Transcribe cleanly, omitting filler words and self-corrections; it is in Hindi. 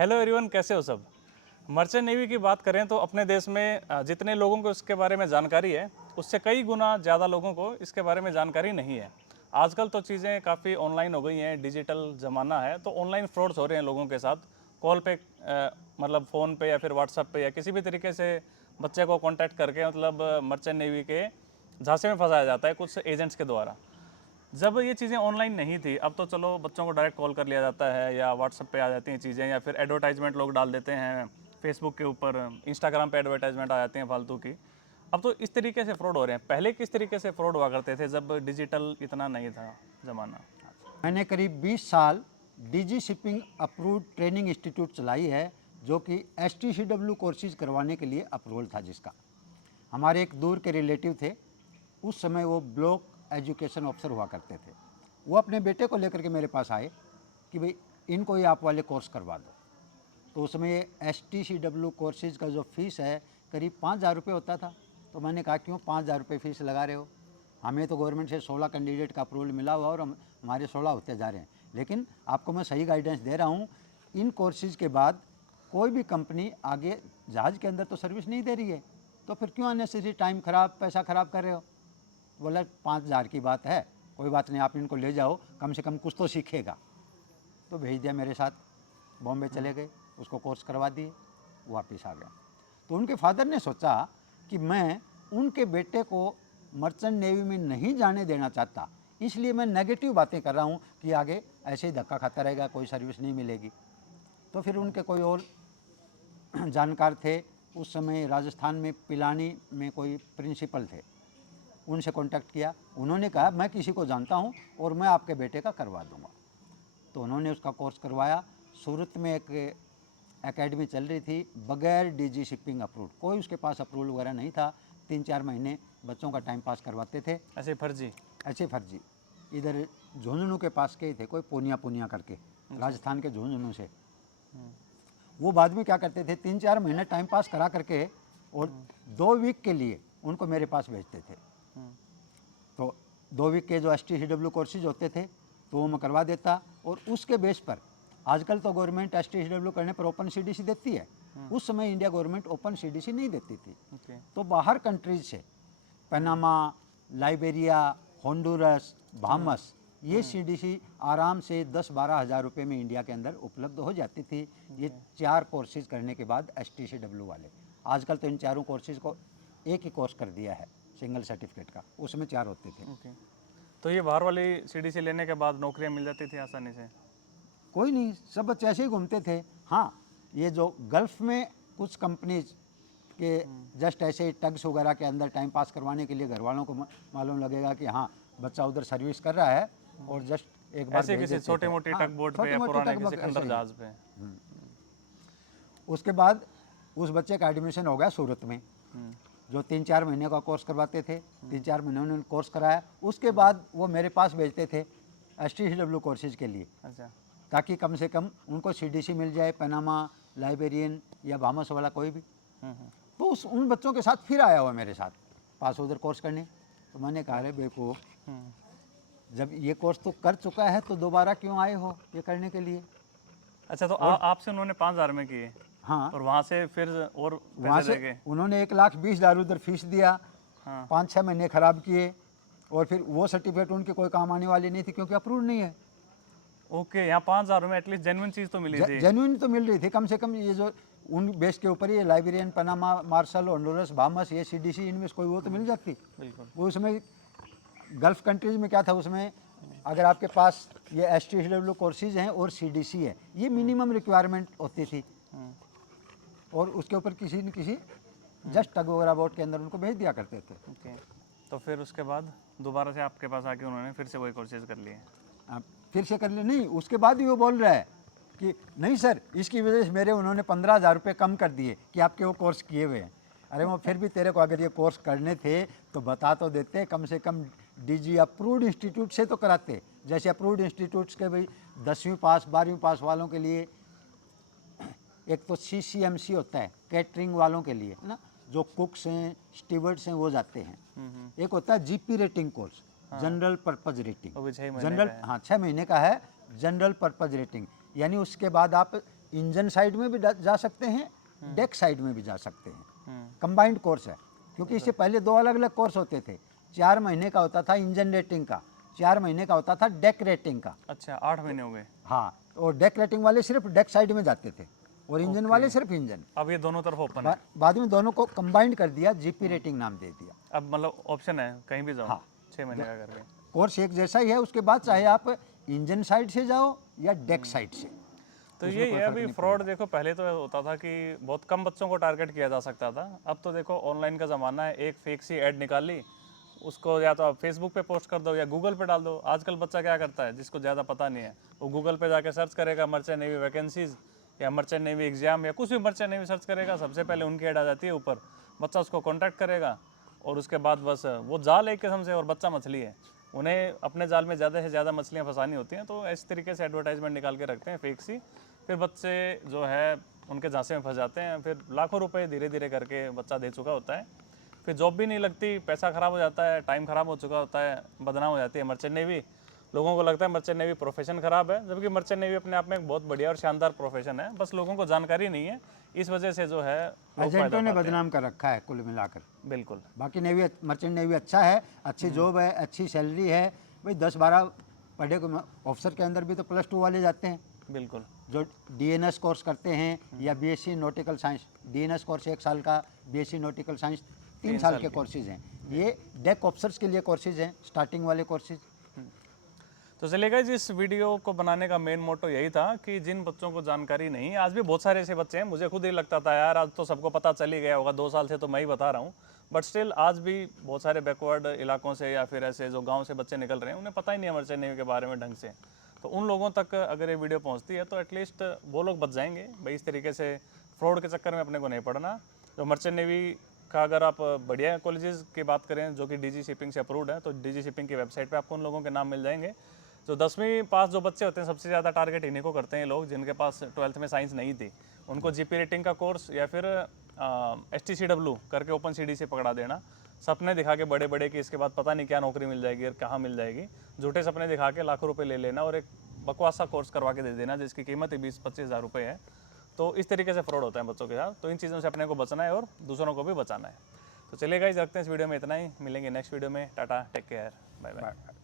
हेलो एवरीवन, कैसे हो सब। मर्चेंट नेवी की बात करें तो अपने देश में जितने लोगों को इसके बारे में जानकारी है उससे कई गुना ज़्यादा लोगों को इसके बारे में जानकारी नहीं है। आजकल तो चीज़ें काफ़ी ऑनलाइन हो गई हैं, डिजिटल ज़माना है, तो ऑनलाइन फ्रॉड्स हो रहे हैं लोगों के साथ। कॉल पे मतलब फ़ोन पे या फिर व्हाट्सएप पे या किसी भी तरीके से बच्चे को कांटेक्ट करके मतलब मर्चेंट नेवी के झांसे में फंसाया जाता है कुछ एजेंट्स के द्वारा। जब ये चीज़ें ऑनलाइन नहीं थी, अब तो चलो बच्चों को डायरेक्ट कॉल कर लिया जाता है या व्हाट्सएप पे आ जाती हैं चीज़ें, या फिर एडवर्टाइजमेंट लोग डाल देते हैं फेसबुक के ऊपर, इंस्टाग्राम पे एडवर्टाइजमेंट आ जाती हैं फालतू की। अब तो इस तरीके से फ्रॉड हो रहे हैं। पहले किस तरीके से फ्रॉड हुआ करते थे जब डिजिटल इतना नहीं था ज़माना। मैंने करीब 20 साल DG shipping approved training institute चलाई है, जो कि एसटीसीडब्ल्यू कोर्सेज करवाने के लिए अप्रूवल था जिसका। हमारे एक दूर के रिलेटिव थे, उस समय वो ब्लॉक एजुकेशन ऑफिसर हुआ करते थे। वो अपने बेटे को लेकर के मेरे पास आए कि भाई इनको ये आप वाले कोर्स करवा दो। तो उसमें एसटीसीडब्ल्यू कोर्सेज का जो फीस है करीब 5,000 रुपये होता था। तो मैंने कहा क्यों 5,000 रुपये फीस लगा रहे हो, हमें तो गवर्नमेंट से 16 कैंडिडेट का अप्रूवल मिला हुआ और हमारे 16 होते जा रहे हैं। लेकिन आपको मैं सही गाइडेंस दे रहा हूँ, इन कोर्सेज के बाद कोई भी कंपनी आगे जहाज़ के अंदर तो सर्विस नहीं दे रही है, तो फिर क्यों अननेसेसरी टाइम खराब, पैसा खराब कर रहे हो। बोला 5,000 की बात है, कोई बात नहीं, आप इनको ले जाओ, कम से कम कुछ तो सीखेगा। तो भेज दिया मेरे साथ, बॉम्बे चले गए, उसको कोर्स करवा दिए, वापस आ गया। तो उनके फादर ने सोचा कि मैं उनके बेटे को मर्चेंट नेवी में नहीं जाने देना चाहता, इसलिए मैं नेगेटिव बातें कर रहा हूँ कि आगे ऐसे ही धक्का खाता रहेगा, कोई सर्विस नहीं मिलेगी। तो फिर उनके कोई और जानकार थे, उस समय राजस्थान में पिलानी में कोई प्रिंसिपल थे, उनसे कांटेक्ट किया। उन्होंने कहा मैं किसी को जानता हूँ और मैं आपके बेटे का करवा दूँगा। तो उन्होंने उसका कोर्स करवाया। सूरत में एक एकेडमी चल रही थी बगैर डीजी शिपिंग अप्रूव्ड, कोई उसके पास अप्रूवल वगैरह नहीं था। 3-4 महीने बच्चों का टाइम पास करवाते थे, ऐसे फर्जी। ऐसे फर्जी। इधर झुंझुनू के पास के ही थे, कोई पूनिया पूनिया करके, राजस्थान के झुंझुनू से। वो बाद में क्या करते थे, 3-4 महीने टाइम पास करा करके और 2 वीक के लिए उनको मेरे पास भेजते थे। तो 2 वीक के जो एसटीसीडब्ल्यू कोर्सेज होते थे तो वो मैं करवा देता, और उसके बेस पर आजकल तो गवर्नमेंट एसटीसीडब्ल्यू करने पर ओपन सीडीसी देती है। उस समय इंडिया गवर्नमेंट ओपन सीडीसी नहीं देती थी। तो बाहर कंट्रीज से पनामा, लाइबेरिया, होंडुरस, बाहामास, ये सीडीसी आराम से 10-12 हज़ार रुपये में इंडिया के अंदर उपलब्ध हो जाती थी। ये 4 कोर्सेज करने के बाद एसटीसीडब्ल्यू वाले। आजकल तो इन चारों कोर्सेज को एक ही कोर्स कर दिया है सिंगल सर्टिफिकेट का, उसमें 4 होते थे। ओके, तो ये बाहर वाली सीडीसी लेने के बाद नौकरियां मिल जाती थी आसानी से। कोई नहीं, सब बच्चे ऐसे ही घूमते थे। हाँ, ये जो गल्फ़ में कुछ कंपनीज के जस्ट ऐसे ही टग्स वगैरह के अंदर टाइम पास करवाने के लिए घर वालों को मालूम लगेगा कि हाँ बच्चा उधर सर्विस कर रहा है, और जस्ट एक बार ऐसे भेज किसी देते छोटे थे। मोटी हाँ, टग बोट पे छोटी या मोटी पुराने टग किसी ऐसे खंडर ही। जहाज पे। उसके बाद उस बच्चे का एडमिशन हो गया सूरत में, जो 3-4 महीने का कोर्स करवाते थे। 3-4 महीने उन्होंने कोर्स कराया, उसके बाद वो मेरे पास भेजते थे एसटीसीडब्ल्यू कोर्सेज के लिए, अच्छा। ताकि कम से कम उनको सीडीसी मिल जाए, पनामा, लाइबेरियन या बामस वाला कोई भी। तो उन बच्चों के साथ फिर आया हुआ मेरे साथ पास उधर कोर्स करने। तो मैंने कहा अरे बेवकूफ़, जब ये कोर्स तो कर चुका है तो दोबारा क्यों आए हो ये करने के लिए। अच्छा, तो और आपसे उन्होंने 5,000 में किए हाँ, और वहाँ से फिर और वहाँ पैसे से देके। उन्होंने 1,20,000 उधर फीस दिया, हाँ। 5-6 महीने ख़राब किए, और फिर वो सर्टिफिकेट उनके कोई काम आने वाली नहीं थी क्योंकि अप्रूव नहीं है। ओके, यहाँ 5,000 में एटलीस्ट जेन्युइन चीज़ तो मिली थी। जेन्युइन तो मिल रही थी, कम से कम ये जो उन बेस के ऊपर ये Liberian, Panama, Marshall, Honduras, Bahamas, ये सीडीसी, इनमें से कोई वो तो मिल जाती। बिल्कुल। वो उसमें गल्फ़ कंट्रीज़ में क्या था, उसमें अगर आपके पास ये एसटीसीडब्ल्यू कोर्सेज हैं और सीडीसी है, ये मिनिमम रिक्वायरमेंट होती थी, और उसके ऊपर किसी न किसी जस्ट टग वगैरह बोट के अंदर उनको भेज दिया करते थे। ओके, तो फिर उसके बाद दोबारा से आपके पास आके उन्होंने फिर से वही कोर्सेज कर लिए। आप फिर से कर ले, नहीं उसके बाद भी वो बोल रहा है कि नहीं सर, इसकी वजह से मेरे उन्होंने 15,000 रुपये कम कर दिए कि आपके वो कोर्स किए हुए हैं। अरे वो फिर भी तेरे को अगर ये कोर्स करने थे तो बता तो देते, कम से कम डीजी अप्रूव्ड इंस्टीट्यूट से तो कराते। जैसे अप्रूव्ड इंस्टीट्यूट्स के भाई 10वीं पास 12वीं पास वालों के लिए एक तो सीसीएमसी होता है कैटरिंग वालों के लिए ना, जो कुक्स हैं, स्टीवर्ड्स हैं, वो जाते हैं। एक होता है GP rating course, general purpose rating. वो भी 6 महीने जनरल, का है। हाँ 6 महीने का है जनरल पर्पज रेटिंग, यानी उसके बाद आप इंजन साइड में भी जा सकते हैं, डेक साइड में भी जा सकते हैं। कंबाइंड कोर्स है, क्योंकि इससे पहले 2 अलग अलग कोर्स होते थे। 4 महीने का होता था इंजन रेटिंग का, 4 महीने का होता था डेक रेटिंग का। अच्छा, 8 महीने हो गए। हाँ, और डेक रेटिंग वाले सिर्फ डेक साइड में जाते थे और इंजन वाले सिर्फ इंजन। अब ये दोनों तरफ ओपन है। बाद में दोनों को कंबाइंड कर दिया, जीपी रेटिंग नाम दे दिया। अब मतलब ऑप्शन है कहीं भी जाओ। हाँ। 6 महीने का करके। कोर्स एक जैसा ही है, उसके बाद चाहे आप इंजन साइड से जाओ या डेक साइड से। तो ये है अभी फ्रॉड। देखो पहले तो होता था कि बहुत कम बच्चों को टारगेट किया जा सकता था। अब तो देखो ऑनलाइन का ज़माना है, एक फेक सी ऐड निकाल ली, उसको या तो आप फेसबुक पे पोस्ट कर दो या गूगल पे डाल दो। आजकल बच्चा क्या करता है, जिसको ज़्यादा पता नहीं है, वो गूगल पे जाके सर्च करेगा मर्चेंट नेवी वैकेंसीज या मर्चेंट नेवी एग्जाम या कुछ भी मर्चेंट नेवी सर्च करेगा, सबसे पहले उनकी ऐड आ जाती है ऊपर। बच्चा उसको कॉन्टैक्ट करेगा और उसके बाद बस वो जाल एक किस्म से, और बच्चा मछली है। उन्हें अपने जाल में ज़्यादा से ज़्यादा मछलियाँ फंसानी होती हैं, तो इस तरीके से एडवर्टाइजमेंट निकाल के रखते हैं फेक सी। फिर बच्चे जो है उनके झांसे में फंस जाते हैं। फिर लाखों रुपए धीरे धीरे करके बच्चा दे चुका होता है, फिर जॉब भी नहीं लगती, पैसा ख़राब हो जाता है, टाइम ख़राब हो चुका होता है, बदनाम हो जाती है मर्चेंट नेवी। लोगों को लगता है मर्चेंट नेवी प्रोफेशन ख़राब है, जबकि मर्चेंट नेवी अपने आप में एक बहुत बढ़िया और शानदार प्रोफेशन है, बस लोगों को जानकारी नहीं है। इस वजह से जो है लोग फायदा एजेंटों ने उठाते हैं। बदनाम कर रखा है कुल मिलाकर। बिल्कुल। बाकी नेवी, मर्चेंट नेवी अच्छा है, अच्छी जॉब है, अच्छी सैलरी है। भाई 10-12 पढ़े ऑफिसर के अंदर भी तो +2 वाले जाते हैं, बिल्कुल। जो डीएनएस कोर्स करते हैं या BSc nautical science. DNS course 1 साल का, बीएससी नॉटिकल साइंस 3 साल के कोर्सेज हैं। ये डेक ऑफिसर्स के लिए कोर्सेज हैं, स्टार्टिंग वाले कोर्सेज। तो चलिए गाइस, इस वीडियो को बनाने का मेन मोटो यही था कि जिन बच्चों को जानकारी नहीं, आज भी बहुत सारे ऐसे बच्चे हैं, मुझे खुद ही लगता था यार आज तो सबको पता चल ही गया होगा, 2 साल से तो मैं ही बता रहा हूँ, बट स्टिल आज भी बहुत सारे बैकवर्ड इलाकों से या फिर ऐसे जो गांव से बच्चे निकल रहे हैं, उन्हें पता ही नहीं है मर्चेंट नेवी के बारे में ढंग से। तो उन लोगों तक अगर ये वीडियो पहुँचती है तो एटलीस्ट वो लोग बच जाएंगे भाई, इस तरीके से फ्रॉड के चक्कर में अपने को नहीं पड़ना। जो मर्चेंट नेवी का अगर आप बढ़िया कॉलेजेस की बात करें जो कि डीजी शिपिंग से अप्रूव्ड है, तो डीजी शिपिंग की वेबसाइट पे आपको उन लोगों के नाम मिल जाएंगे। जो 10वीं पास जो बच्चे होते हैं, सबसे ज़्यादा टारगेट इन्हीं को करते हैं लोग, जिनके पास 12th में साइंस नहीं थी। उनको जीपी रेटिंग का कोर्स या फिर STCW करके ओपन CD से पकड़ा देना, सपने दिखा के बड़े बड़े कि इसके बाद पता नहीं क्या नौकरी मिल जाएगी और कहाँ मिल जाएगी, झूठे सपने दिखा के लाखों रुपए ले लेना और एक बकवास सा कोर्स करवा के दे देना जिसकी कीमत ही 20-25 हज़ार रुपये है। तो इस तरीके से फ्रॉड होता है बच्चों के साथ। तो इन चीज़ों से अपने को बचना है और दूसरों को भी बचाना है। तो चलिए गाइस, रखते हैं इस वीडियो में इतना ही, मिलेंगे नेक्स्ट वीडियो में। Tata, take care, bye bye.